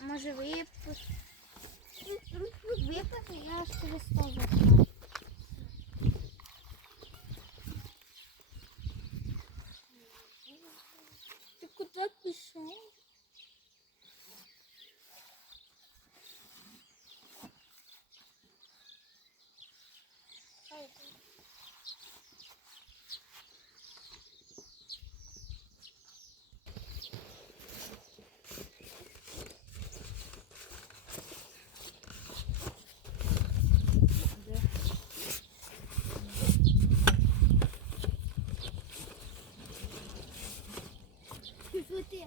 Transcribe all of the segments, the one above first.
Може випуск. Випуск, я ж через то записала. Ти куди пішов? Тут ти.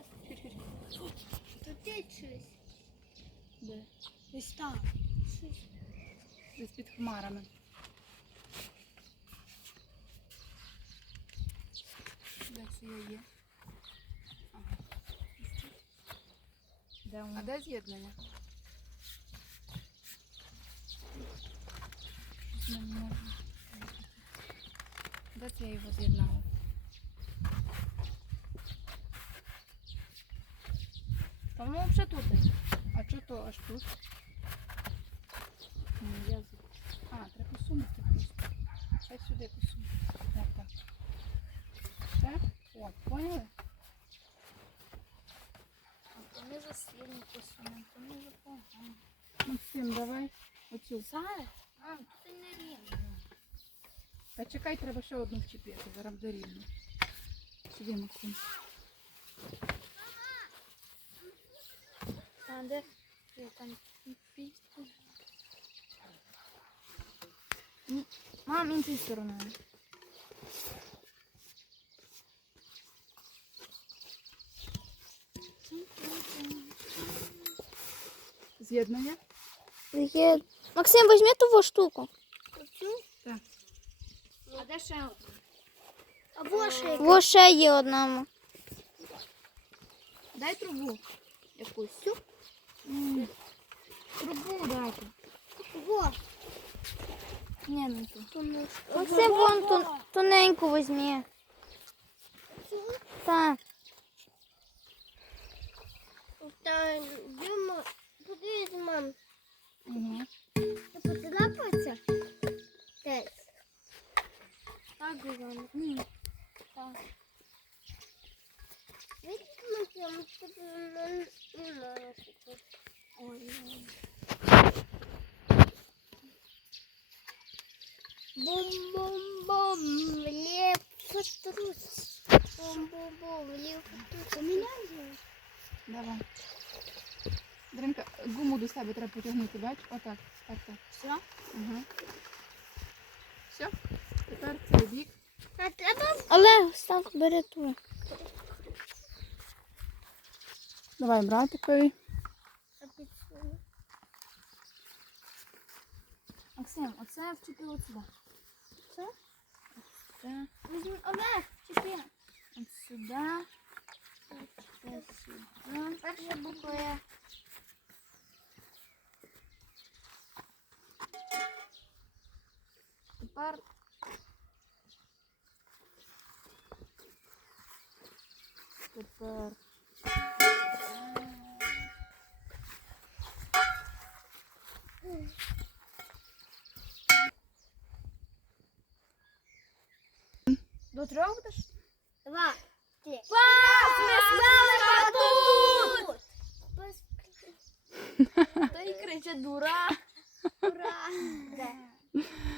Тут ти щось. Де? Ось там. Десь під хмарами. Де це я є? Ага. Де А воно? де з'єднання? Не можу. Де це я його з'єднала? Воно взагалі тут. А чого то аж тут? Ну, я... з- А, треба посунути просто. Хай сюди посунути. Так, так. Так? О, поняли? То не за сильно посунув, то не за погано. Максим, давай оцю. Зараз? А, тут не рівно. Та чекай, треба ще одну вчепити, зараз буде рівно. Сюди, Максим. А де? Там Мам, іншою стороною. З'єднання? Є. Максим, візьми ту штуку. Так. А де ще одна? Або ще Во ще є одна. Дай трубу. Якусь. Цю? Трубу дайте. Максим, вон ту, тоненьку візьми. Так. Та, Діма, подивись, мам. Угу. Ти потрапиться? Теж. Так, Іван. Ні. Так. Видите, Максим, тобі не тут. Ой, Бум-бум-бум, вліво трус. Бум-бум-бум, вліво трус. Поміняй Давай. Дринка, гуму до себе треба потягнути, бач? Отак. Так, так. Все? Угу. Все. Тепер цей бік. А треба Але став бери ту. Давай, братикові. Максим, оце вчепи от сюди. Це. Візьми, Олег, вчепи. От сюди. От сюди. Перша буква Е. Тепер Тепер. Ну трьох будеш? Два. Три. Клас! Ми слава тут! Та й кричать дура. Ура!